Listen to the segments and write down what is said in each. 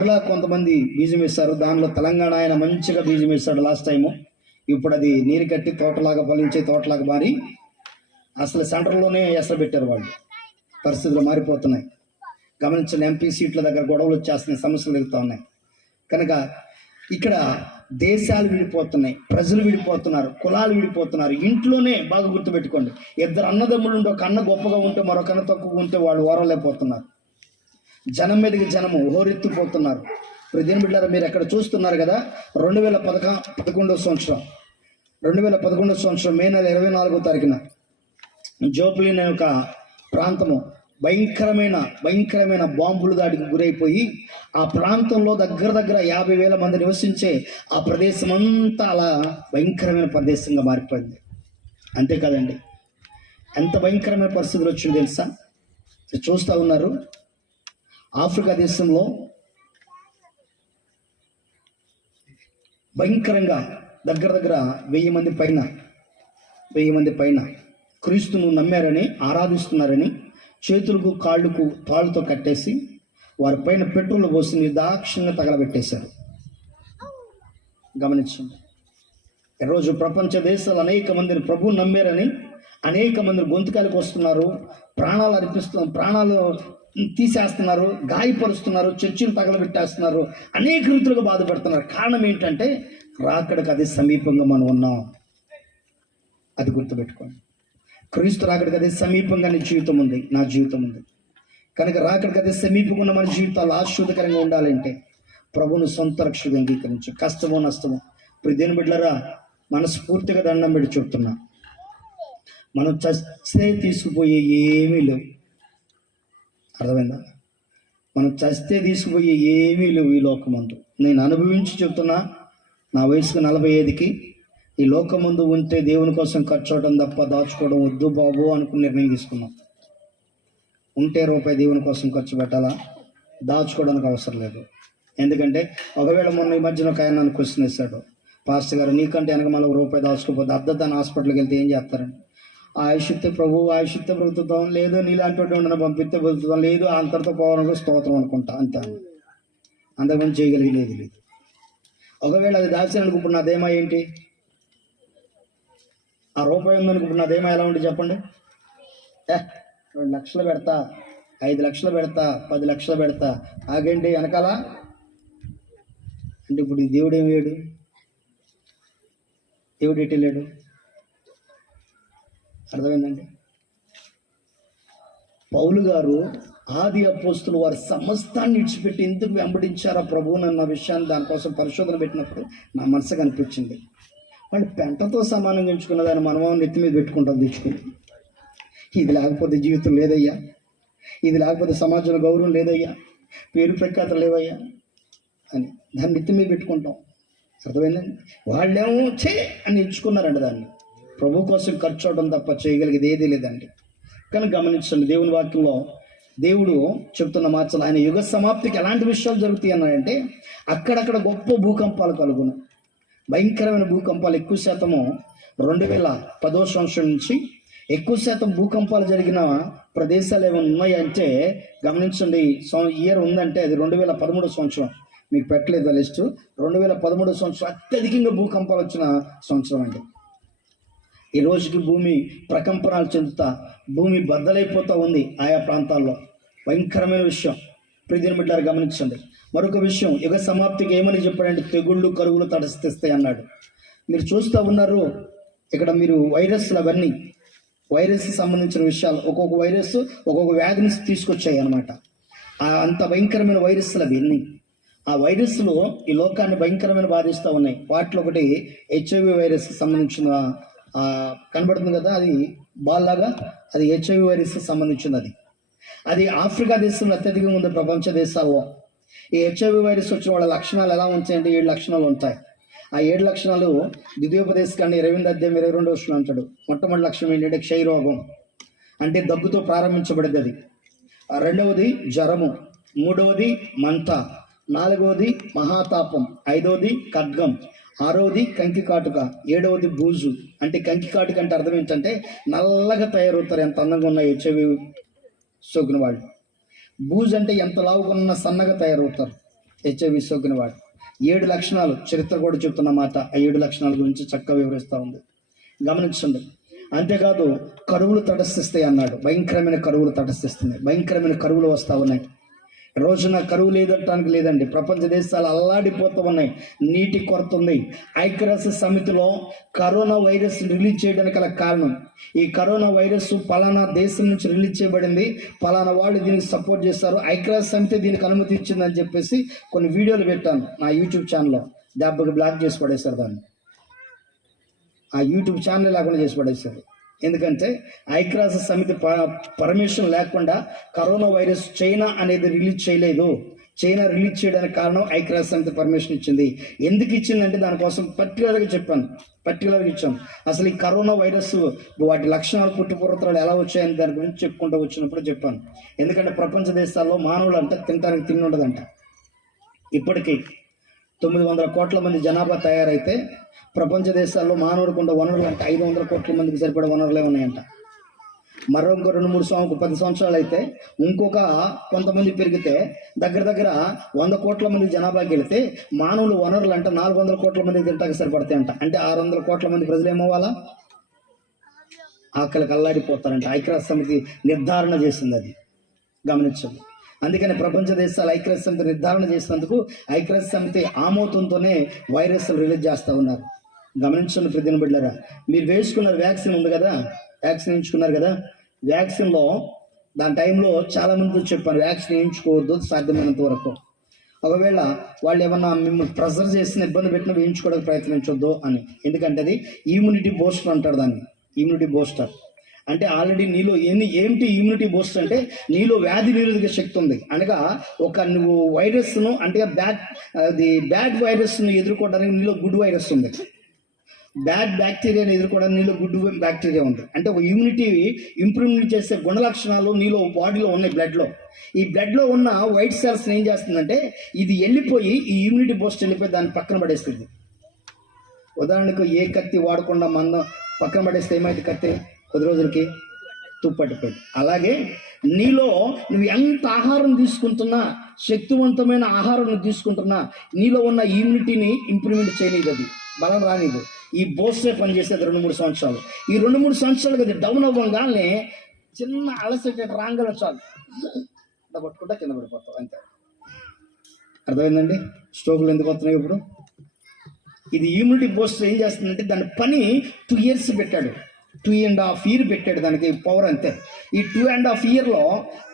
అలా కొంతమంది బీజం వేస్తారు. దానిలో తెలంగాణ ఆయన మంచిగా బీజం వేస్తాడు లాస్ట్ టైము. ఇప్పుడు అది నీరు కట్టి తోటలాగా ఫలించే తోటలాగా మారి అసలు సెంటర్లోనే ఎసరు పెట్టారు వాళ్ళు. పరిస్థితులు మారిపోతున్నాయి. గమనించిన ఎంపీ సీట్ల దగ్గర గొడవలు వచ్చేస్తున్నాయి, సమస్యలు ఎదుగుతూ ఉన్నాయి. కనుక ఇక్కడ దేశాలు విడిపోతున్నాయి, ప్రజలు విడిపోతున్నారు, కులాలు విడిపోతున్నారు. ఇంట్లోనే బాగా గుర్తుపెట్టుకోండి, ఇద్దరు అన్నదమ్ములు ఉంటే ఒక అన్న గొప్పగా ఉంటే మరొక అన్న తక్కువగా ఉంటే వాళ్ళు ఓరలేకపోతున్నారు. జనం మీదకి జనము హోరెత్తిపోతున్నారు. ఇప్పుడు దీని బిడ్డారా మీరు ఎక్కడ చూస్తున్నారు కదా, 2011 సంవత్సరం మే నెల 24వ తారీఖున జోప్లిన్ అనే ఒక ప్రాంతము భయంకరమైన బాంబులు దాడికి గురైపోయి ఆ ప్రాంతంలో దగ్గర 50,000 మంది నివసించే ఆ ప్రదేశం అంతా అలా భయంకరమైన ప్రదేశంగా మారిపోయింది. అంతేకాదండి, ఎంత భయంకరమైన పరిస్థితులు వచ్చింది తెలుసా? చూస్తూ ఉన్నారు. ఆఫ్రికా దేశంలో భయంకరంగా దగ్గర 1000 మంది పైన క్రీస్తును నమ్మారని, ఆరాధిస్తున్నారని చేతులకు కాళ్ళకు తాళ్ళతో కట్టేసి వారి పైన పెట్రోల్ పోసి నిర్దాక్షిణ్యంగా తగలబెట్టేశారు. గమనించండి. ఈరోజు ప్రపంచ దేశాలు అనేక మందిని ప్రభువు నమ్మారని అనేక మందిని గొంతుకాలకు వస్తున్నారు, ప్రాణాలు తీసేస్తున్నారు, గాయపరుస్తున్నారు, చర్చిలు తగలబెట్టేస్తున్నారు, అనేక రీతులుగా బాధపడుతున్నారు. కారణం ఏంటంటే రాకడకు అదే సమీపంగా మనం ఉన్నాం. అది గుర్తుపెట్టుకోండి. క్రీస్తు రాకడికి అదే సమీపంగా నీ జీవితం ఉంది, నా జీవితం ఉంది. కనుక రాకడికి అదే సమీపంగా ఉన్న మన జీవితాలు ఆశీర్వదకరంగా ఉండాలంటే ప్రభువును సొంత రక్షగా అంగీకరించు. కష్టమో నష్టమో ఇప్పుడు దేని బిడ్డలారా మనస్ఫూర్తిగా దండం పెట్టి చెప్తున్నా, మనం చస్తే తీసుకుపోయే ఏమీ లేవు. అర్థమైందా? మనం చస్తే తీసుకుపోయే ఏమీ లేవు ఈ లోకమందు. నేను అనుభవించి చెప్తున్నా, నా వయసుకు 45కి ఈ లోకమందు ఉంటే దేవుని కోసం ఖర్చు అవడం తప్ప దాచుకోవడం వద్దు బాబు అనుకుని నిర్ణయం తీసుకున్నాం. ఉంటే రూపాయి దేవుని కోసం ఖర్చు పెట్టాలా, దాచుకోవడానికి అవసరం లేదు. ఎందుకంటే ఒకవేళ మొన్న ఈ మధ్యన ఒక ఆయన నన్ను క్వశ్చన్ వేశాడు, పాస్టర్ గారు నీకంటే వెనక మళ్ళీ రూపాయి దాచుకోకపోతే అర్ధదాన్ని హాస్పిటల్కి వెళ్తే ఏం చేస్తారండి? ఆయుషిత్తే ప్రభు ఆయుషిత్తే బ్రతుకుతాం, లేదు నీలాంటి ఉండని పంపిస్తే బ్రతుకుతాం, లేదు అంతటితో పోవాలని స్తోత్రం అనుకుంటా, అంతే. అంతకుముందు చేయగలిగేది లేదు. ఒకవేళ అది దాచారనుకు ఇప్పుడు నాదేమా ఏంటి? ఆ రూపాయి ఉందనుకు ఇప్పుడు నాదేమా ఎలా ఉంటుంది చెప్పండి? 2 లక్షలు పెడతా, 5 లక్షలు పెడతా, 10 లక్షలు పెడతా, ఆగండి వెనకాల అంటే ఇప్పుడు దేవుడు ఏమి వేయడు, దేవుడు ఎటు వెళ్ళాడు? అర్థమైందండి? పౌలు గారు ఆది అపోస్తులు వారి సమస్తాన్ని విడిచిపెట్టి ఎందుకు వెంబడించారా ప్రభువునన్న విషయాన్ని దానికోసం పరిశోధన పెట్టినప్పుడు నా మనసుకు అనిపించింది. వాళ్ళు పెంటతో సమానంగా ఎంచుకున్న దాన్ని మనమో నెత్తి మీద పెట్టుకుంటాం తెచ్చుకుని. ఇది లేకపోతే జీవితం లేదయ్యా, ఇది లేకపోతే సమాజంలో గౌరవం లేదయ్యా, పేరు ప్రఖ్యాతలు లేవయ్యా అని దాన్ని నెత్తి మీద పెట్టుకుంటాం. అర్థమైందండి? వాళ్ళేమో అని ఎంచుకున్నారండి దాన్ని. ప్రభు కోసం ఖర్చు అవడం తప్ప చేయగలిగేది ఏదీ లేదండి. కానీ గమనించండి, దేవుని వాక్యంలో దేవుడు చెప్తున్న మాటలు, ఆయన యుగ సమాప్తికి ఎలాంటి విషయాలు జరుగుతాయి అన్నాయంటే అక్కడక్కడ గొప్ప భూకంపాలు కలుగును. భయంకరమైన భూకంపాలు ఎక్కువ శాతము 2010వ సంవత్సరం నుంచి ఎక్కువ శాతం భూకంపాలు జరిగిన ప్రదేశాలు ఏమైనా ఉన్నాయంటే గమనించండి. ఇయర్ ఉందంటే అది 2013 సంవత్సరం. మీకు పెట్టలేదు లిస్టు. 2013 సంవత్సరం అత్యధికంగా భూకంపాలు వచ్చిన సంవత్సరం అండి. ఈ రోజుకి భూమి ప్రకంపనాలు చెందుతా, భూమి బద్దలైపోతూ ఉంది ఆయా ప్రాంతాల్లో. భయంకరమైన విషయం. ప్రియమైన బిడ్డలారా గమనించండి. మరొక విషయం, యుగ సమాప్తికి ఏమని చెప్పాడంటే తెగుళ్ళు కరువులు తటస్థిస్తాయి అన్నాడు. మీరు చూస్తూ ఉన్నారు ఇక్కడ, మీరు వైరస్లు అవన్నీ వైరస్ సంబంధించిన విషయాలు, ఒక్కొక్క వైరస్ ఒక్కొక్క వ్యాధిని తీసుకొచ్చాయి అన్నమాట. అంత భయంకరమైన వైరస్లు అవన్నీ. ఆ వైరస్లు ఈ లోకాన్ని భయంకరమైన బాధిస్తూ ఉన్నాయి. వాటిలో ఒకటి HIV వైరస్ సంబంధించిన కనబడుతుంది కదా, అది బాల్లాగా, అది HIV వైరస్ సంబంధించినది. అది ఆఫ్రికా దేశంలో అత్యధికంగా ఉంది ప్రపంచ దేశాల్లో. ఈ HIV వైరస్ వచ్చిన వాళ్ళ లక్షణాలు ఎలా ఉంటాయంటే 7 లక్షణాలు ఉంటాయి. ఆ 7 లక్షణాలు ద్వితీయోపదేశకాండం 28వ అధ్యాయం 22వ వచనం అంటాడు. మొట్టమొదటి లక్షణం ఏంటంటే క్షయరోగం, అంటే దగ్గుతో ప్రారంభించబడింది అది. రెండవది జ్వరము, మూడవది మంట, నాలుగవది మహాతాపం, ఐదవది ఖడ్గం, ఆరవది కంకి కాటుక, ఏడవది బూజు. అంటే కంకి కాటుక అంటే అర్థం ఏంటంటే నల్లగా తయారవుతారు ఎంత అందంగా ఉన్న HIV సోకిన వాళ్ళు. బూజు అంటే ఎంత లావుగా ఉన్న సన్నగా తయారవుతారు. హెచ్ఐవి సోకిన వాడు. 7 లక్షణాలు, చరిత్ర కూడా చెప్తున్న మాట, ఆ 7 లక్షణాల గురించి చక్కగా వివరిస్తూ ఉంది, గమనించండి. అంతేకాదు కరువులు తటస్థిస్తాయి అన్నాడు. భయంకరమైన కరువులు తటస్థిస్తున్నాయి, భయంకరమైన కరువులు వస్తూ ఉన్నాయి. రోజున కరువు లేదటానికి లేదండి, ప్రపంచ దేశాలు అల్లాడిపోతూ ఉన్నాయి, నీటి కొరత ఉంది. ఐక్యరాజ్య సమితిలో కరోనా వైరస్ రిలీజ్ చేయడానికి గల కారణం, ఈ కరోనా వైరస్ పలానా దేశం నుంచి రిలీజ్ చేయబడింది, పలానా వాళ్ళు దీనికి సపోర్ట్ చేస్తారు, ఐక్యరాజ్య సమితి దీనికి అనుమతి ఇచ్చిందని చెప్పేసి కొన్ని వీడియోలు పెట్టాను నా యూట్యూబ్ ఛానల్లో. దెబ్బకి బ్లాక్ చేసి పడేశారు దాన్ని, ఆ యూట్యూబ్ ఛానల్ లేకుండా చేసి పడేశారు. ఎందుకంటే ఐక్యరాజ్య సమితి పర్మిషన్ లేకుండా కరోనా వైరస్ చైనా అనేది రిలీజ్ చేయలేదు. చైనా రిలీజ్ చేయడానికి కారణం ఐక్యరాజ్య సమితి పర్మిషన్ ఇచ్చింది. ఎందుకు ఇచ్చిందంటే దానికోసం పర్టికులర్గా ఇచ్చాం. అసలు ఈ కరోనా వైరస్ వాటి లక్షణాలు, పుట్టుపూర్వతలు ఎలా వచ్చాయని దాని గురించి చెప్పుకుంటూ వచ్చినప్పుడు చెప్పాను. ఎందుకంటే ప్రపంచ దేశాల్లో మానవులు అంటే తినడానికి తిండి ఉండదంట. ఇప్పటికీ 900 కోట్ల మంది జనాభా తయారైతే ప్రపంచ దేశాల్లో మానవుడికి ఉన్న వనరులు అంటే 500 కోట్ల మందికి సరిపడే వనరులే ఉన్నాయంట. మరో ఇంకో 10 సంవత్సరాలు అయితే ఇంకొక కొంతమంది పెరిగితే దగ్గర 100 కోట్ల మంది జనాభాకి వెళితే మానవులు వనరులు అంటే 400 కోట్ల మంది తింటానికి సరిపడతాయంట. అంటే 600 కోట్ల మంది ప్రజలు ఏమవ్వాలా? ఆకలికి అల్లాడిపోతారంట. ఐక్యరాజ్య సమితి నిర్ధారణ చేసింది, అది గమనించండి. అందుకని ప్రపంచ దేశాలు ఐక్యరాజ్య సమితి నిర్ధారణ చేసినందుకు ఐక్యరాజ్య సమితి ఆమోదంతోనే వైరస్లు రిలీజ్ చేస్తూ ఉన్నారు. గమనించండి ప్రతిదిన బిడ్డలారా, మీరు వేసుకున్న వ్యాక్సిన్ ఉంది కదా, వ్యాక్సిన్ వేయించుకున్నారు కదా, వ్యాక్సిన్లో దాని టైంలో చాలామంది చెప్పారు వ్యాక్సిన్ వేయించుకోవద్దు సాధ్యమైనంత వరకు. ఒకవేళ వాళ్ళు ఏమన్నా మిమ్మల్ని ప్రెజర్ చేసిన ఇబ్బంది పెట్టిన వేయించుకోవడానికి ప్రయత్నించొద్దు అని. ఎందుకంటే అది ఇమ్యూనిటీ బూస్టర్ అంటారు దాన్ని, ఇమ్యూనిటీ బూస్టర్. అంటే ఆల్రెడీ నీలో ఏంటి ఇమ్యూనిటీ బూస్టర్ అంటే నీలో వ్యాధి నిరోధక శక్తి ఉంది. అనగా నువ్వు వైరస్ను అంటే బ్యాడ్ వైరస్ను ఎదుర్కోవడానికి నీలో గుడ్ వైరస్ ఉంది, బ్యాడ్ బ్యాక్టీరియాని ఎదుర్కోవడానికి నీలో గుడ్ బ్యాక్టీరియా ఉంది. అంటే ఒక ఇమ్యూనిటీ ఇంప్రూవ్మెంట్ చేసే గుణ లక్షణాలు నీలో బాడీలో ఉన్నాయి, బ్లడ్లో. ఈ బ్లడ్లో ఉన్న వైట్ సెల్స్ ఏం చేస్తుందంటే ఇది వెళ్ళిపోయి ఈ ఇమ్యూనిటీ బూస్టర్ వెళ్ళిపోయి దాన్ని పక్కన పడేస్తుంది. ఉదాహరణకు ఏ కత్తి వాడకుండా మందం పక్కన పడేస్తే ఏమైతే కత్తి 10 రోజులకి తుప్పట్టిపోయి, అలాగే నీలో నువ్వు ఎంత ఆహారం తీసుకుంటున్నా, శక్తివంతమైన ఆహారం తీసుకుంటున్నా, నీలో ఉన్న ఇమ్యూనిటీని ఇంప్రూవ్మెంట్ చేయనీదు, అది బలం రానిదు. ఈ బూస్టర్ పనిచేసేది 2-3 సంవత్సరాలు. ఈ 2-3 సంవత్సరాలు కదా డౌన్ అవ్వగానే చిన్న అలసట రాంగల చాలు పట్టుకుంటా కింద పడిపోతావు, అంతే. అర్థమైందండి స్ట్రోకులు ఎందుకు వస్తున్నాయి ఇప్పుడు? ఇది ఇమ్యూనిటీ బూస్టర్ ఏం చేస్తుందంటే దాని పని 2 years పెట్టాడు, 2.5 years పెట్టాడు దానికి పవర్, అంతే. ఈ 2.5 yearsలో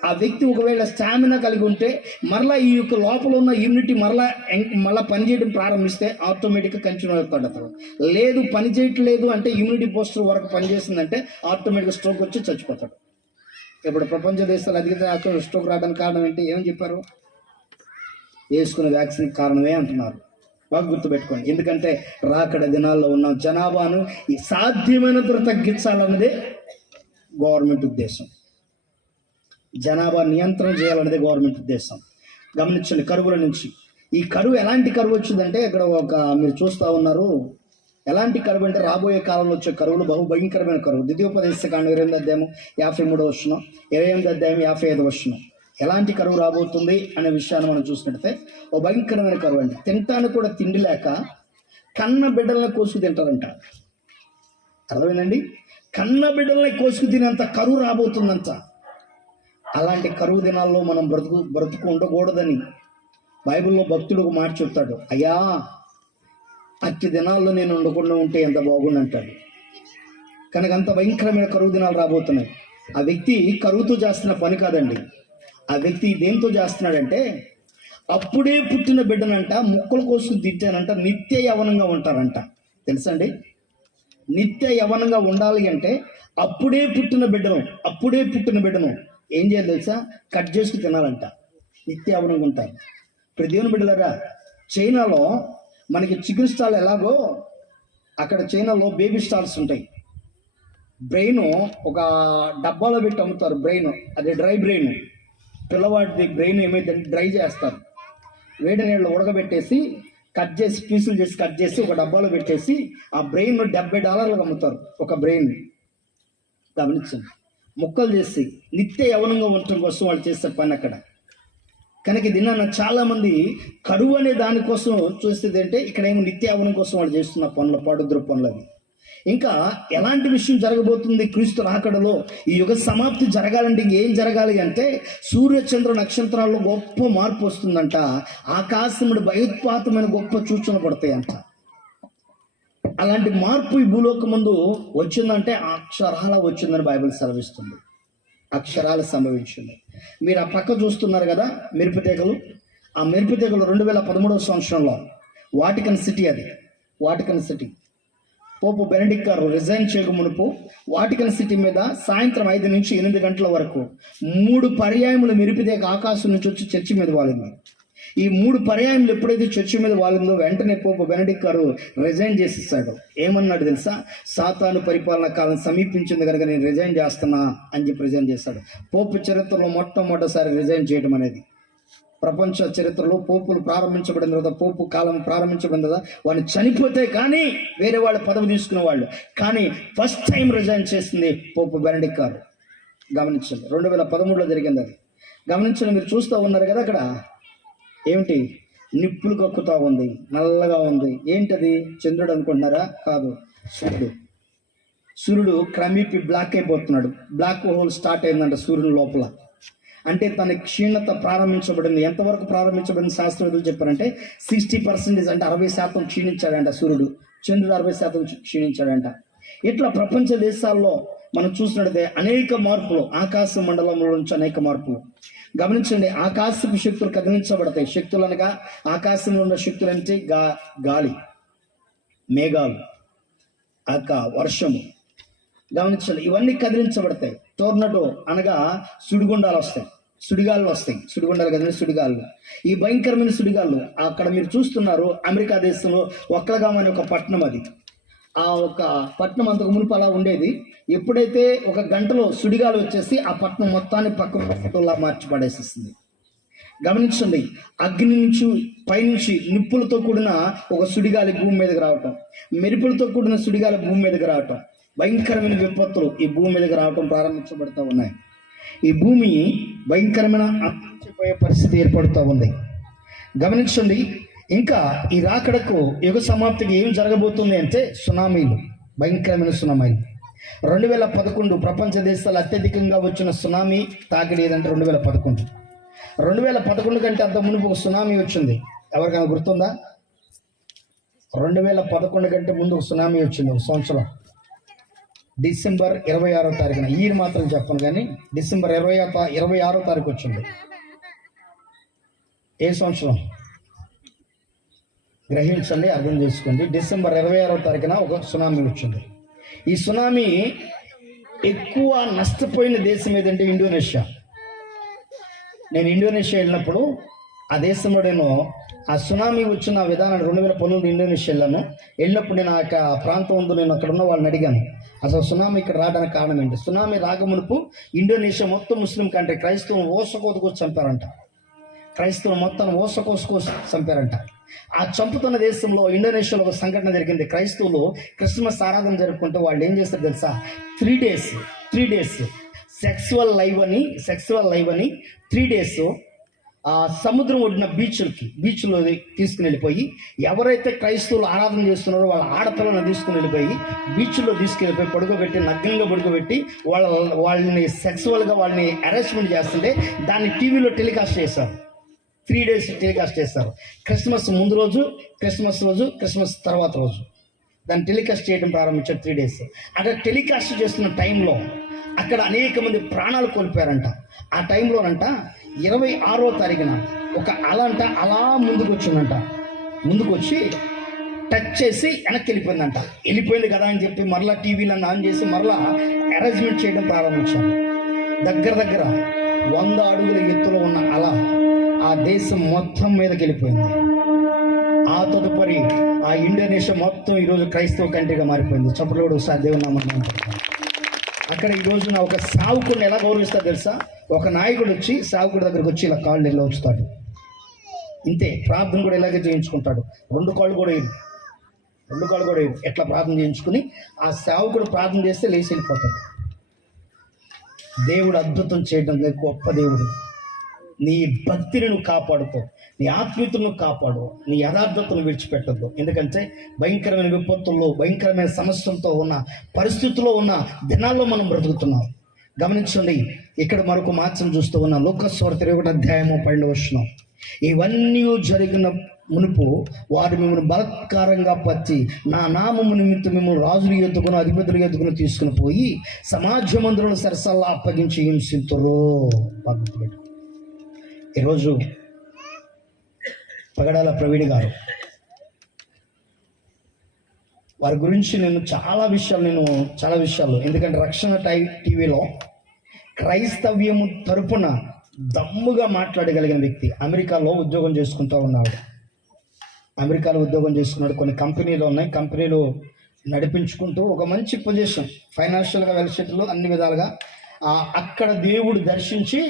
ఆ వ్యక్తి ఒకవేళ స్టామినా కలిగి ఉంటే మరలా ఈ యొక్క లోపల ఉన్న ఇమ్యూనిటీ మళ్ళీ పనిచేయడం ప్రారంభిస్తే ఆటోమేటిక్గా కంటిన్యూ అవుతాడు అతను. లేదు పని చేయట్లేదు అంటే ఇమ్యూనిటీ బూస్టర్ వరకు పనిచేస్తుందంటే ఆటోమేటిక్గా స్ట్రోక్ వచ్చి చచ్చిపోతాడు. ఇప్పుడు ప్రపంచ దేశాలు అధిక స్ట్రోక్ రావడానికి కారణం ఏంటి? ఏమని చెప్పారు? వేసుకున్న వ్యాక్సిన్ కారణమే అంటున్నారు. బాగా గుర్తుపెట్టుకోండి. ఎందుకంటే రాకడ దినాల్లో ఉన్న జనాభాను సాధ్యమైనంత తగ్గించాలన్నదే గవర్నమెంట్ ఉద్దేశం, జనాభా నియంత్రణ చేయాలన్నదే గవర్నమెంట్ ఉద్దేశం. గమనించండి కరువుల నుంచి. ఈ కరువు ఎలాంటి కరువు వచ్చిందంటే ఇక్కడ మీరు చూస్తూ ఉన్నారు. ఎలాంటి కరువు అంటే రాబోయే కాలంలో వచ్చే కరువులు బహు భయంకరమైన కరువు. ద్వితీయోపదేశకాండం 28వ అధ్యాయం 53వ వచనం, 28వ అధ్యాయం 55వ వచనం. ఎలాంటి కరువు రాబోతుంది అనే విషయాన్ని మనం చూసినట్టయితే ఓ భయంకరమైన కరువు అండి. తినటానికి కూడా తిండి లేక కన్న బిడ్డలను కోసుకు తింటారంట. అర్థమైందండి? కన్న బిడ్డలని కోసుకు తినేంత కరువు రాబోతుందంట. అలాంటి కరువు దినాల్లో మనం బ్రతుకు ఉండకూడదని బైబిల్లో భక్తుడు ఒక మాట చెప్తాడు, అయ్యా అట్టి దినాల్లో నేను ఉండకుండా ఉంటే ఎంత బాగుండు అంటాడు. కనుక అంత భయంకరమైన కరువు దినాలు రాబోతున్నాయి. ఆ వ్యక్తి కరువుతో చేస్తున్న పని కాదండి, ఆ వ్యక్తి దేంతో చేస్తున్నాడంటే అప్పుడే పుట్టిన బిడ్డనంట ముక్కల కోసం తిట్టానంట నిత్య యవనంగా ఉంటారంట. తెలుసండి? నిత్య యవనంగా ఉండాలి అంటే అప్పుడే పుట్టిన బిడ్డను ఏం చేయాలి తెలుసా? కట్ చేసుకు తినాలంట, నిత్య యవనంగా ఉంటారు. ఇప్పుడు దేవుని బిడ్డలారా, చైనాలో మనకి చికెన్ స్టాల్ ఎలాగో అక్కడ చైనాలో బేబీ స్టాల్స్ ఉంటాయి. బ్రెయిన్ ఒక డబ్బాలో పెట్టి అమ్ముతారు. బ్రెయిన్ అది డ్రై బ్రెయిన్. పిల్లవాడి బ్రెయిన్ ఏమైందంటే డ్రై చేస్తారు, వేడి నీళ్ళు ఉడకబెట్టేసి పీసులు చేసి కట్ చేసి ఒక డబ్బాలో పెట్టేసి ఆ బ్రెయిన్ $70 అమ్ముతారు. ఒక బ్రెయిన్ గమనించండి. ముక్కలు చేసి నిత్య యవనంగా ఉండటం కోసం వాళ్ళు చేసే పని అక్కడ. కనుక ఇది చాలా మంది కరువు అనే దానికోసం చూస్తుంది అంటే ఇక్కడ ఏమో నిత్యావనం కోసం వాళ్ళు చేస్తున్న పనులు, పాడుద్ర పనులు అవి. ఇంకా ఎలాంటి విషయం జరగబోతుంది క్రీస్తు రాకడలో, ఈ యుగ సమాప్తి జరగాలంటే ఇంకేం జరగాలి అంటే సూర్య చంద్ర నక్షత్రాల్లో గొప్ప మార్పు వస్తుందంట. ఆకాశముడు భయోత్పాతమైన గొప్ప సూచనలు పడతాయంట. అలాంటి మార్పు ఈ భూలోకం ముందు వచ్చిందంటే అక్షరాల వచ్చిందని బైబిల్ సెలవిస్తుంది. అక్షరాలు సంభవించింది. మీరు ఆ పక్క చూస్తున్నారు కదా మెరుపుతీగలు. ఆ మెరుపుతీగలు 2013 సంవత్సరంలో వాటికన్ సిటీ, అది వాటికన్ సిటీ, పోపు బెనడిక్ట్ గారు రిజైన్ చేయక మునుపు వాటికన్ సిటీ మీద సాయంత్రం 5 నుంచి 8 గంటల వరకు 3 పర్యాయములు మెరుపుతీగ ఆకాశం నుంచి వచ్చి చర్చి మీద వాలింది. ఈ 3 పర్యాయములు ఎప్పుడైతే చర్చి మీద వాలిందో వెంటనే పోపు బెనడిక్ట్ గారు రిజైన్ చేసేసాడు. ఏమన్నాడు తెలుసా? సాతాను పరిపాలన కాలం సమీపించింది కనుక నేను రిజైన్ చేస్తున్నా అని చెప్పి రిజైన్ చేశాడు. పోపు చరిత్రలో మొట్టమొదటిసారి రిజైన్ చేయడం అనేది. ప్రపంచ చరిత్రలో పోపులు ప్రారంభించబడిన తర్వాత, పోపు కాలం ప్రారంభించబడిన తర్వాత వాడిని చనిపోతే కానీ వేరే వాళ్ళు పదవి తీసుకునే వాళ్ళు, కానీ ఫస్ట్ టైం రిజైన్ చేసింది పోపు బెనడిక్ట్ గారు. గమనించండి, 2013లో జరిగింది అది. గమనించండి, మీరు చూస్తూ ఉన్నారు కదా అక్కడ ఏమిటి నిప్పులు కక్కుతూ ఉంది, నల్లగా ఉంది. ఏంటది? చంద్రుడు అనుకుంటున్నారా? కాదు, సూర్యుడు. సూర్యుడు క్రమేపీ బ్లాక్ అయిపోతున్నాడు. బ్లాక్ హోల్ స్టార్ట్ అయిందంట సూర్యుని లోపల. అంటే తన క్షీణత ప్రారంభించబడింది. ఎంతవరకు ప్రారంభించబడింది శాస్త్రవేత్తలు చెప్పారంటే 60%, అంటే 60% క్షీణించాడంట సూర్యుడు. చంద్రుడు 60% క్షీణించాడంట. ఇట్లా ప్రపంచ దేశాల్లో మనం చూసినట్లయితే అనేక మార్పులు, ఆకాశ మండలంలో నుంచి అనేక మార్పులు. గమనించండి, ఆకాశపు శక్తులు కదిలించబడతాయి. శక్తులు అనగా ఆకాశంలో ఉన్న శక్తులు అంటే గాలి, మేఘాలు, వర్షము. గమనించండి, ఇవన్నీ కదిలించబడతాయి. టోర్నడో అనగా సుడిగుండాలు వస్తాయి, సుడిగాళ్ళు వస్తాయి. సుడిగుండాలు కదండి, సుడిగాళ్ళు. ఈ భయంకరమైన సుడిగాళ్ళు అక్కడ మీరు చూస్తున్నారు. అమెరికా దేశంలో ఒక్కలగామ అనే ఒక పట్టణం, అది ఆ ఒక పట్టణం అంతకు మునుపు అలా ఉండేది. ఎప్పుడైతే ఒక గంటలో సుడిగాలు వచ్చేసి ఆ పట్టణం మొత్తాన్ని పక్కలా మార్చి పడేసేస్తుంది. గమనించండి, అగ్ని నుంచి పైనుంచి నిప్పులతో కూడిన ఒక సుడిగాలి భూమి మీదకి రావటం, మెరుపులతో కూడిన సుడిగాలి భూమి మీదకి రావటం, భయంకరమైన విపత్తులు ఈ భూమి మీదకి రావటం ప్రారంభించబడుతూ ఉన్నాయి. ఈ భూమి భయంకరమైన అంతరించిపోయే పరిస్థితి ఏర్పడుతూ ఉంది. గమనించండి, ఇంకా ఈ రాకడకు యుగ సమాప్తికి ఏం జరగబోతుంది అంటే సునామీలు, భయంకరమైన సునామీలు. 2011 ప్రపంచ దేశాలు అత్యధికంగా వచ్చిన సునామీ తాకిడి ఏదంటే 2011. 2011 కంటే అంత మునుపు ఒక సునామీ వచ్చింది. ఎవరికైనా గుర్తుందా? 2011 కంటే ముందు ఒక సునామీ వచ్చింది ఒక సంవత్సరం. డిసెంబర్ 26వ తారీఖున, ఈ మాత్రం చెప్పను కానీ డిసెంబర్ 26వ తారీఖు వచ్చింది. ఏ సంవత్సరం గ్రహించండి, అర్థం చేసుకోండి. డిసెంబర్ 26వ తారీఖున ఒక సునామీ వచ్చింది. ఈ సునామీ ఎక్కువ నష్టపోయిన దేశం ఏదంటే ఇండోనేషియా. నేను ఇండోనేషియా వెళ్ళినప్పుడు ఆ దేశంలో నేను ఆ సునామీ వచ్చిన విధానాన్ని 2019 ఇండోనేషియా వెళ్ళినప్పుడు నేను ఆ ప్రాంతం ఉంది, నేను అక్కడ ఉన్న వాళ్ళని అడిగాను, అసలు సునామీ ఇక్కడ రావడానికి కారణం ఏంటి? సునామీ రాకమునుపు ఇండోనేషియా మొత్తం ముస్లిం కంట్రీ, క్రైస్తవం ఓసకోసుకొచ్చి చంపారంట. క్రైస్తవం మొత్తం ఓసకోసుకొచ్చి చంపారంట. ఆ చంపుతున్న దేశంలో ఇండోనేషియాలో ఒక సంఘటన జరిగింది. క్రైస్తవులు క్రిస్మస్ ఆరాధన జరుపుకుంటూ వాళ్ళు ఏం చేస్తారు తెలుసా? 3 డేస్ సెక్సువల్ లైవ్ అని 3 డేస్ ఆ సముద్రం ఒడిన బీచ్లో తీసుకుని వెళ్ళిపోయి, ఎవరైతే క్రైస్తవులు ఆరాధన చేస్తున్నారో వాళ్ళ ఆడపిల్లను తీసుకుని వెళ్ళిపోయి బీచ్లో తీసుకెళ్ళిపోయి పడుకోబెట్టి, నగ్నంగా పడుకోబెట్టి వాళ్ళని సెక్సువల్గా వాళ్ళని అరెస్ట్మెంట్ చేస్తుంటే దాన్ని టీవీలో టెలికాస్ట్ చేశారు. 3 డేస్ టెలికాస్ట్ చేస్తారు. క్రిస్మస్ ముందు రోజు, క్రిస్మస్ తర్వాత రోజు దాన్ని టెలికాస్ట్ చేయడం ప్రారంభించారు. 3 డేస్ అక్కడ టెలికాస్ట్ చేస్తున్న టైంలో అక్కడ అనేక మంది ప్రాణాలు కోల్పోయారంట. ఆ టైంలోనంట 26వ తారీఖున ఒక అలా ముందుకు వచ్చిందంట. ముందుకు వచ్చి టచ్ చేసి వెనక్కి వెళ్ళిపోయింది కదా అని చెప్పి మరలా టీవీలను ఆన్ చేసి మరలా అరేంజ్మెంట్ చేయడం ప్రారంభించారు. దగ్గర 100 అడుగుల ఎత్తులో ఉన్న అలా ఆ దేశం మొత్తం మీదకి వెళ్ళిపోయింది. ఆ తదుపరి ఆ ఇండోనేషియా మొత్తం ఈరోజు క్రైస్తవ కంట్రీగా మారిపోయింది. చప్పట్లోడు ఒకసారి దేవుని నామమున అక్కడ ఈ రోజున ఒక సావుకుడిని ఎలా గౌరవిస్తారో తెలుసా? ఒక నాయకుడు వచ్చి సావుకుడి దగ్గరకు వచ్చి ఇలా కాళ్ళు ఇలా ఉంచుతాడు. ఇంతే. ప్రార్థన కూడా ఇలాగే చేయించుకుంటాడు. 2 కాళ్ళు కూడా వేయడు. ఎట్లా ప్రార్థన చేయించుకుని ఆ సేవకుడు ప్రార్థన చేస్తే లేచి వెళ్ళిపోతాడు. దేవుడు అద్భుతం చేయడం గొప్ప దేవుడు. నీ భక్తిని నువ్వు కాపాడుకో, నీ ఆత్మీయతను కాపాడు, నీ యథార్థతను విడిచిపెట్టద్దు. ఎందుకంటే భయంకరమైన విపత్తుల్లో, భయంకరమైన సమస్యలతో ఉన్న పరిస్థితుల్లో ఉన్న దినాల్లో మనం బ్రతుకుతున్నాం. గమనించండి, ఇక్కడ మరొక మాత్రం చూస్తూ ఉన్నాం. లూకాసు వార్త 21:12. ఇవన్నీ జరిగిన మునుపు వారు మిమ్మల్ని బలత్కారంగా పచ్చి నా నామము నిమిత్తం మిమ్మల్ని రాజుల ఎత్తుకుని అధిపతుల ఎత్తుకుని తీసుకుని పోయి సమాజ మందిరంలో సరసల్లా అప్పగించి హింసింతురో. ఈరోజు పగడాల ప్రవీణ్ గారు, వారి గురించి నేను చాలా విషయాలు ఎందుకంటే రక్షణ టీవీలో క్రైస్తవ్యము తరపున దమ్ముగా మాట్లాడగలిగిన వ్యక్తి. అమెరికాలో ఉద్యోగం చేసుకుంటూ ఉన్నాడు. అమెరికాలో ఉద్యోగం చేసుకున్నాడు. కొన్ని కంపెనీలు ఉన్నాయి. కంపెనీలు నడిపించుకుంటూ ఒక మంచి పొజిషన్, ఫైనాన్షియల్గా వెల్సెట్లో అన్ని విధాలుగా. అక్కడ దేవుడు దర్శించి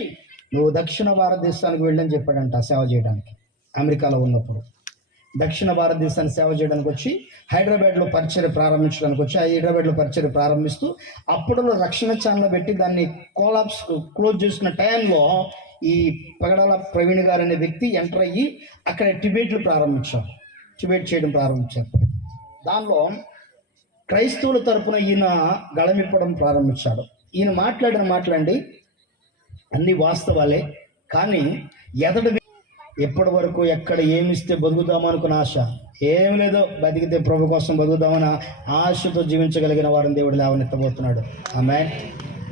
నువ్వు దక్షిణ భారతదేశానికి వెళ్ళని చెప్పాడంట సేవ చేయడానికి. అమెరికాలో ఉన్నప్పుడు దక్షిణ భారతదేశాన్ని సేవ చేయడానికి వచ్చి హైదరాబాద్లో పరిచర్య ప్రారంభించడానికి వచ్చి హైదరాబాద్లో పరిచర్య ప్రారంభిస్తూ అప్పుడులో రక్షణ ఛానల్ పెట్టి దాన్ని క్లోజ్ చేసుకున్న టైంలో ఈ పగడాల ప్రవీణ్ గారు అనే వ్యక్తి ఎంటర్ అయ్యి అక్కడ టిబేట్ చేయడం ప్రారంభించారు. దానిలో క్రైస్తవుల తరపున ఈయన గళమిప్పడం ప్రారంభించాడు. ఈయన మాట్లాడి అన్ని వాస్తవాలే, కానీ ఎప్పటి వరకు ఎక్కడ ఏమిస్తే బతుకుదామో అనుకున్న ఆశ ఏమి లేదో, బతికితే ప్రభు కోసం బతుకుదామని ఆశతో జీవించగలిగిన వారిని దేవుడు లేవనెత్తబోతున్నాడు. ఆమేన్.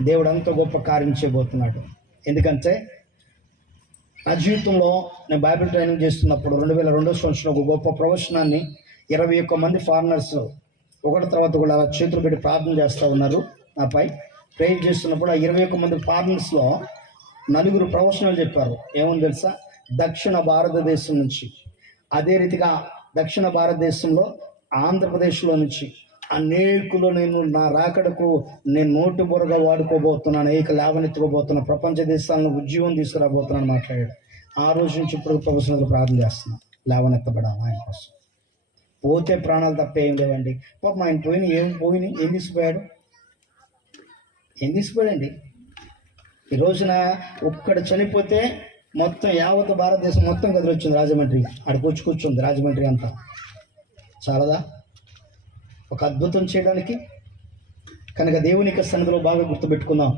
దేవుడు అంత గొప్ప కార్యం చేయబోతున్నాడు. ఎందుకంటే నా జీవితంలో నేను బైబిల్ ట్రైనింగ్ చేస్తున్నప్పుడు 2002 సంవత్సరం ఒక గొప్ప ప్రవచనాన్ని 21 మంది ఫారినర్స్ ఒకటి తర్వాత కూడా అలా చేతులు పెట్టి ప్రార్థన చేస్తూ ఉన్నారు. నాపై ప్రేయర్ చేస్తున్నప్పుడు ఆ 21 మంది ఫారినర్స్లో 4 ప్రవచనాలు చెప్పారు. ఏమని తెలుసా? దక్షిణ భారతదేశం నుంచి, అదే రీతిగా దక్షిణ భారతదేశంలో ఆంధ్రప్రదేశ్లో నుంచి అనేకులు నేను నా రాకడకు నేను నోటి బుర్రగా వాడుకోబోతున్నాను, లేవనెత్తుకోబోతున్నా, ప్రపంచ దేశాలను ఉద్యోగం తీసుకురాబోతున్నాను మాట్లాడాడు. ఆ రోజు నుంచి ఇప్పుడు ప్రవచనాలు ప్రార్థన చేస్తున్నాను, లేవనెత్తబడాలి ఆయన కోసం. పోతే ప్రాణాలు తప్ప ఏం లేవండి. పాపం ఆయన ఏం తీసుకుపోయాడండి. ఈ రోజున ఒక్కడ చనిపోతే మొత్తం యావత్ భారతదేశం మొత్తం కదిలి వచ్చింది రాజమండ్రి. ఆడికి కూర్చుంది రాజమండ్రి అంతా. చాలదా ఒక అద్భుతం చేయడానికి? కనుక దేవుని యొక్క సన్నిధిలో బాగా గుర్తుపెట్టుకుందాం.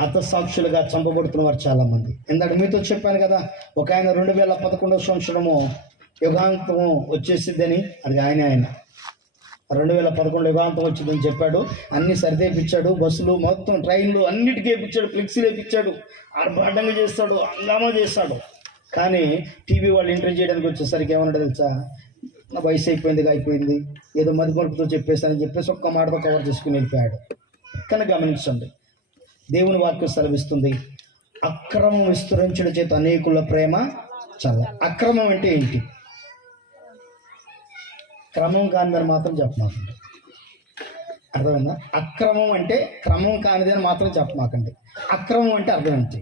హతసాక్షులుగా చంపబడుతున్న వారు చాలామంది. ఇందాక మీతో చెప్పాను కదా, ఒక ఆయన 2011 సంవత్సరము యుగాంతము వచ్చేసిద్దని. అది ఆయన 2011 యుగాంతం వచ్చిందని చెప్పాడు. అన్ని సరిదేపించాడు, బస్సులు మొత్తం ట్రైన్లు అన్నిటికీ వేయించాడు, ఫ్లెక్సీలు వేయించాడు, అడ్డంగా చేస్తాడు, హంగామా చేస్తాడు. కానీ టీవీ వాళ్ళు ఇంటర్వ్యూ చేయడానికి వచ్చేసరికి ఏమన్నాడు తెలుసా? నా వయసు అయిపోయింది, ఏదో మదిమరుపుతో చెప్పేసానని చెప్పేసి ఒక్క మాటతో కవర్ చేసుకుని వెళ్ళిపోయాడు. కనుక గమనించండి, దేవుని వాక్యం సెలవిస్తుంది, అక్రమం విస్తరించడం చేత అనేకుల ప్రేమ చాలా. అక్రమం అంటే ఏంటి? క్రమం కానిదని మాత్రం చెప్పమాకండి. అర్థమైందా? అక్రమం అంటే క్రమం కానిది అని మాత్రం చెప్పమాకండి. అక్రమం అంటే అర్థం ఏంటి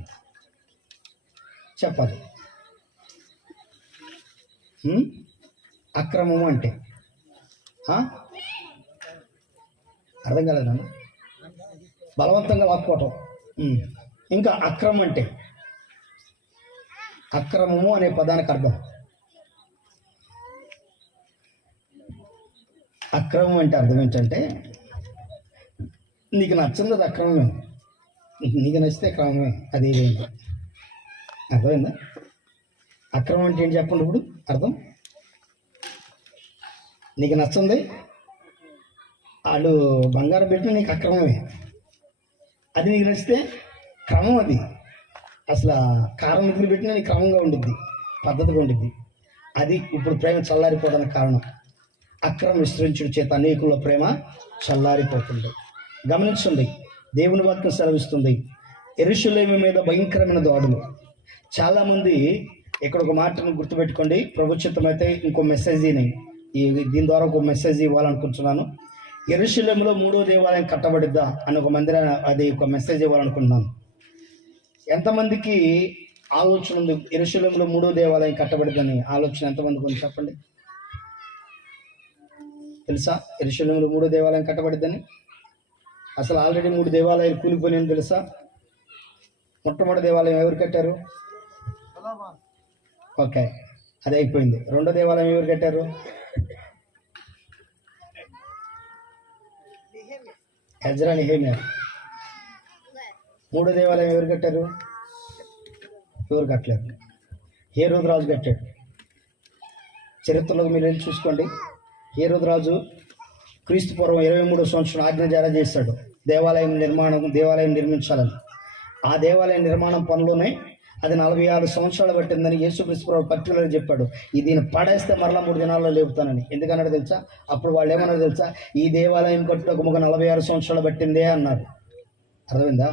చెప్పాలి. అక్రమము అంటే అర్థం కాలేదన్న, బలవంతంగా లాక్కోవటం. ఇంకా అక్రమం అంటే, అక్రమము అనే పదానికి అర్థం, అక్రమం అంటే అర్థం ఏంటంటే నీకు నచ్చింది అది అక్రమమే, నీకు నచ్చితే క్రమమే, అది ఏంటి అర్థమైందా? అక్రమం అంటే ఏంటి చెప్పండి ఇప్పుడు అర్థం. నీకు నచ్చింది వాళ్ళు బంగారం పెట్టిన నీకు అక్రమమే, అది నీకు నచ్చితే క్రమం. అది అసలు కారం నిధులు పెట్టినా నీకు క్రమంగా ఉండిద్ది, పద్ధతిగా ఉండిద్ది. అది ఇప్పుడు ప్రేమ చల్లారిపోవడానికి కారణం. అక్రమం విస్తరించుడు చేత అనేకుల ప్రేమ చల్లారిపోతుంది. గమనించండి, దేవుని వాక్యం సెలవిస్తుంది, యెరూషలేము మీద భయంకరమైన దాడులు. చాలామంది ఇక్కడ ఒక మాటను గుర్తుపెట్టుకోండి. ప్రభుత్వమైతే ఇంకో మెసేజ్ దీని ద్వారా ఒక మెసేజ్ ఇవ్వాలనుకుంటున్నాను. యెరూషలేములో 3వ దేవాలయం కట్టబడిద్దా అని ఒక మందిరం, అది ఒక మెసేజ్ ఇవ్వాలనుకుంటున్నాను. ఎంతమందికి ఆలోచన ఉంది యెరూషలేములో 3వ దేవాలయం కట్టబడిద్దని? ఆలోచన ఎంతమందికి ఉంది చెప్పండి. తెలుసా యెరూషలేములో 3వ దేవాలయం కట్టబడిద్దని? అసలు ఆల్రెడీ 3 దేవాలయాలు కూలిపోయినాయని తెలుసా? మొట్టమొదటి దేవాలయం ఎవరు కట్టారు? ఓకే, అది అయిపోయింది. రెండో దేవాలయం ఎవరు కట్టారు? ఎజ్రా, నెహెమ్యా. మూడో దేవాలయం ఎవరు కట్టారు? ఎవరు కట్టలేదు, హేరోదు రాజు కట్టాడు. చరిత్రలోకి మీరు వెళ్ళి చూసుకోండి. హేరోదు రాజు క్రీస్తు పూర్వం 23వ సంవత్సరం ఆజ్ఞ జారీ చేశాడు దేవాలయం నిర్మించాలని. ఆ దేవాలయం నిర్మాణం పనిలోనే అది 46 సంవత్సరాలు పట్టిందని యేసుక్రీస్తు ప్రభువు పర్టికులర్గా చెప్పాడు. దీన్ని పడేస్తే మరలా 3 దినాల్లో లేపుతానని. ఎందుకన్నాడు తెలుసా? అప్పుడు వాళ్ళు ఏమన్నారు తెలుసా? ఈ దేవాలయం కట్టుటకు 46 సంవత్సరాలు పట్టిందే అన్నారు. అర్థమైందా?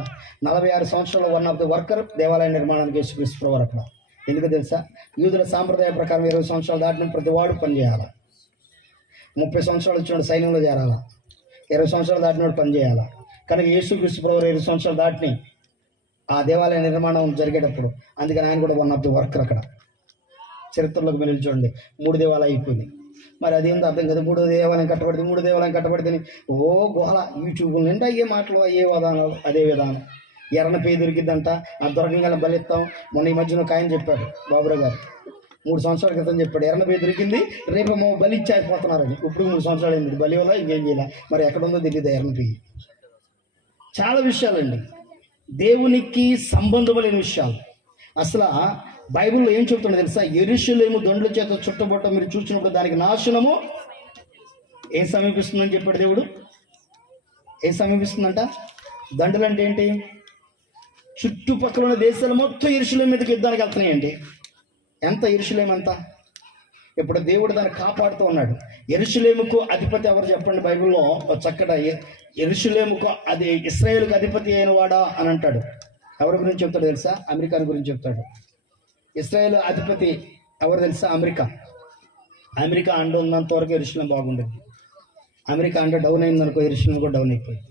46 సంవత్సరాల వన్ ఆఫ్ ది వర్కర్ దేవాలయ నిర్మాణానికి యేసుక్రీస్తు ప్రభువు అక్కడ. ఎందుకు తెలుసా? యూదుల సాంప్రదాయ ప్రకారం 20 సంవత్సరాలు దాటిన ప్రతి వాడు పని చేయాలా. 30 సంవత్సరాలు వచ్చినప్పుడు సైన్యంలో చేరాలా. 20 సంవత్సరాలు దాటినోడు పని చేయాలా. కనుక యేసుక్రీస్తు ప్రభువు 20 సంవత్సరాలు దాటిని ఆ దేవాలయ నిర్మాణం జరిగేటప్పుడు. అందుకని ఆయన కూడా వన్ ఆఫ్ ది వర్కర్ అక్కడ. చరిత్రలోకి మీరు చూడండి, 3 దేవాలయం అయిపోయింది. మరి అదేందో అర్థం కదా. 3వ దేవాలయం కట్టబడింది ఓ గోహల. యూట్యూబ్ నిండా అయ్యే మాటలు, అయ్యే విధానాలు, అదే విధానం. ఎర్రన పేరు దొరికిద్దంట, ఆ దొరకంగానే బలిస్తాం. మొన్న ఈ మధ్యన ఒక ఆయన చెప్పాడు, బాబురావు గారు 3 సంవత్సరాల క్రితం చెప్పాడు, ఎర్రన పేరు దొరికింది, రేపేమో బలి ఇచ్చేసిపోతున్నారని. ఇప్పుడు 3 సంవత్సరాలు అయింది బలి వల్ల, ఇంకేం చేయాలి. మరి ఎక్కడుందో తెలియదు ఎర్రన పేరు. చాలా విషయాలండి, దేవునికి సంబంధం లేని విషయాలు. అసలు బైబిల్లో ఏం చెప్తుండో తెలుసా? యెరూషలేము దొండ్ల చేత చుట్టబొట్ట మీరు చూసినప్పుడు దానికి నాశనము ఏం సమీపిస్తుందని చెప్పాడు దేవుడు. ఏం సమీపిస్తుందంట? దండలు అంటే ఏంటి? చుట్టుపక్కల ఉన్న దేశాలు మొత్తం యెరూషలేము మీదకి యుద్ధానికి వెళ్తున్నాయండి. ఎంత యెరూషలేము అంతా? ఇప్పుడు దేవుడు దాన్ని కాపాడుతూ ఉన్నాడు. యెరూషలేముకు అధిపతి ఎవరు చెప్పండి? బైబిల్లో చక్కట యెరూషలేముకు అది ఇశ్రాయేలుకు అధిపతి అయిన వాడా అని అంటాడు. ఎవరి గురించి చెప్తాడు తెలుసా? అమెరికా గురించి చెప్తాడు. ఇశ్రాయేల్ అధిపతి ఎవరు తెలుసా? అమెరికా అండ ఉన్నంత వరకు యెరూషలేము బాగుండేది. అమెరికా అండ డౌన్ అయిందనుకో, యెరూషలేము కూడా డౌన్ అయిపోయింది.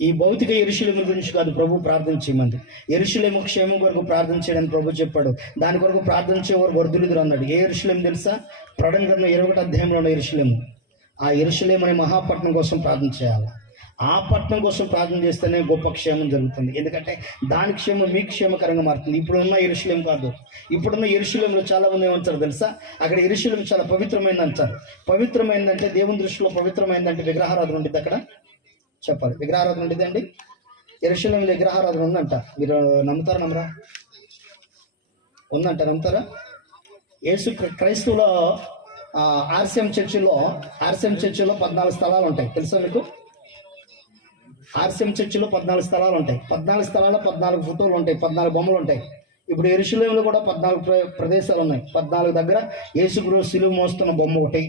ఈ భౌతిక యెరూషలేము గురించి కాదు ప్రభు ప్రార్థన చేయమంది. యెరూషలేము క్షేమం కొరకు ప్రార్థన చేయడానికి ప్రభు చెప్పాడు. దాని కొరకు ప్రార్థన చేయవారు వర్ధులుదురు అన్నాడు. ఏ యెరూషలేము తెలుసా? ప్రకటన గ్రంథం 21వ అధ్యాయంలో ఉన్న యెరూషలేము. ఆ యెరూషలేము అనే మహాపట్నం కోసం ప్రార్థన చేయాలి. ఆ పట్టణం కోసం ప్రార్థన చేస్తేనే గొప్ప క్షేమం జరుగుతుంది. ఎందుకంటే దాని క్షేమం మీ క్షేమకరంగా మారుతుంది. ఇప్పుడున్న యెరూషలేము కాదు. ఇప్పుడున్న యెరూషలేములో చాలా మంది ఏమంటారు తెలుసా? అక్కడ యెరూషలేము చాలా పవిత్రమైంది అంటారు. పవిత్రమైందంటే దేవుని దృష్టిలో పవిత్రమైందంటే విగ్రహారాధన ఉండేది అక్కడ. చెప్పాలి, విగ్రహారాధన ఉండేది అండి. యెరూషలేములో విగ్రహారాధన ఉందంట. మీరు నమ్ముతారా నమ్మరా? ఉందంట, నమ్ముతారా? యేసు క్రైస్తవులో ఆర్సిఎం చర్చిలో 14 స్థలాలు ఉంటాయి. తెలుసా మీకు? ఆర్సిఎం చర్చిలో 14 స్థలాలు ఉంటాయి. 14 స్థలాల్లో 14 ఫోటోలు ఉంటాయి, 14 బొమ్మలు ఉంటాయి. ఇప్పుడు యెరూషలేములో కూడా 14 ప్రదేశాలు ఉన్నాయి. 14 దగ్గర యేసుక్రీస్తు సిలువ మోస్తున్న బొమ్మ ఒకటి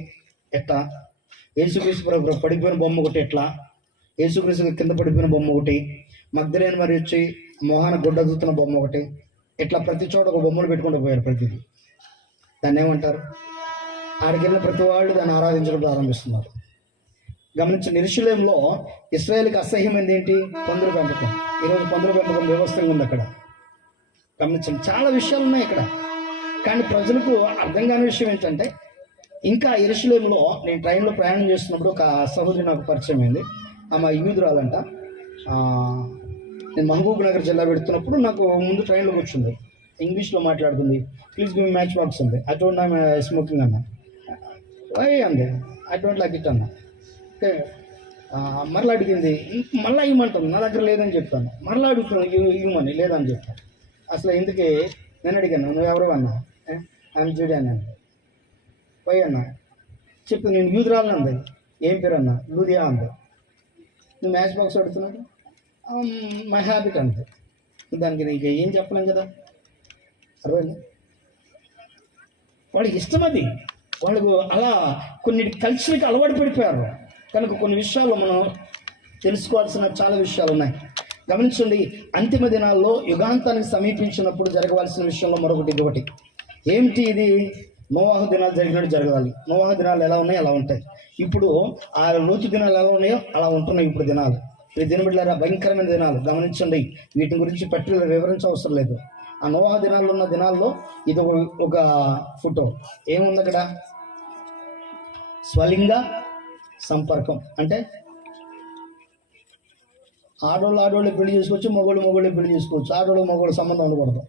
ఎట్లా, యేసుక్రీస్తు పడిపోయిన బొమ్మ ఒకటి ఎట్లా, యేసుక్రీస్తు కింద పడిపోయిన బొమ్మ ఒకటి, మగ్దలేని మరి వచ్చి మొహాన గుడ్డదుతున్న బొమ్మ ఒకటి, ఇట్లా ప్రతి చోట ఒక బొమ్మలు పెట్టుకుంటూ పోయారు. ప్రతిదీ దాన్ని ఏమంటారు? ఆడికి వెళ్ళిన ప్రతి వాళ్ళు దాన్ని ఆరాధించడం ప్రారంభిస్తున్నారు. గమనించిన యెరూషలేములో ఇశ్రాయేలుకి అసహ్యమైంది ఏంటి? పందుల పెంపకం. ఈరోజు పందుల పెంపకం వ్యవస్థగా ఉంది అక్కడ. గమనించండి, చాలా విషయాలు ఉన్నాయి ఇక్కడ. కానీ ప్రజలకు అర్థం కాని విషయం ఏంటంటే, ఇంకా యెరూషలేములో నేను ట్రైన్లో ప్రయాణం చేస్తున్నప్పుడు ఒక సహోదరి నాకు పరిచయం అయింది. ఆమె యూదురాలంట. నేను మహబూబ్ నగర్ జిల్లా పెడుతున్నప్పుడు నాకు ముందు ట్రైన్లో కూర్చుంది. ఇంగ్లీష్లో మాట్లాడుతుంది. Please give me match box అంది. ఐ డోంట్ నో స్మోకింగ్ అన్న. వై అంది. ఐ డోంట్ లైక్ ఇట్ అన్న. ఓకే, మరలా అడిగింది. మళ్ళీ ఇవ్వమంటాను, నా దగ్గర లేదని చెప్తాను. మరలా అడుగుతున్నాను, ఇవ్వమని. లేదని చెప్తాను. అసలు ఎందుకే నేను అడిగాను, నువ్వు ఎవరు అన్నా? ఐఎమ్ జూడియన్ అన్న. వై అన్న చెప్పు. నేను యూదురాలని అంది. ఏం పేరు అన్న? లూదియా అంది. నువ్వు మ్యాచ్ బాక్స్ అడుగుతున్నాడు. మై హ్యాబిట్ అంతే. దానికి నీకు ఏం చెప్పలేం కదా. అర్థమైంది? వాళ్ళకి ఇష్టం అది. వాళ్ళకు అలా కొన్ని కల్చర్కి అలవాటు పడిపోయారు. కనుక కొన్ని విషయాల్లో మనం తెలుసుకోవాల్సిన చాలా విషయాలు ఉన్నాయి. గమనించండి, అంతిమ దినాల్లో యుగాంతానికి సమీపించినప్పుడు జరగవలసిన విషయంలో మరొకటి ఇదొకటి. ఏమిటి ఇది? నోవాహు దినాలు జరిగినట్టు జరగాలి. నోవాహు దినాలు ఎలా ఉన్నాయో అలా ఉంటాయి. ఇప్పుడు ఆ లోతు దినాలు ఎలా ఉన్నాయో అలా ఉంటున్నాయి ఇప్పుడు దినాలు. ఈ దినబిడ్డలారా భయంకరమైన దినాలు. గమనించండి, వీటి గురించి పర్టికులర్ వివరించ అవసరం లేదు. ఆ నోవాహు దినాల్లో ఉన్న దినాల్లో ఇది ఒక ఫోటో. ఏముంది అక్కడ? స్వలింగ సంపర్కం. అంటే ఆడోళ్ళు పెళ్లి చేసుకోవచ్చు, మగోళ్ళు పెళ్లి చేసుకోవచ్చు. ఆడోళ్ళు మగోళ్ళు సంబంధం ఉండకూడదు.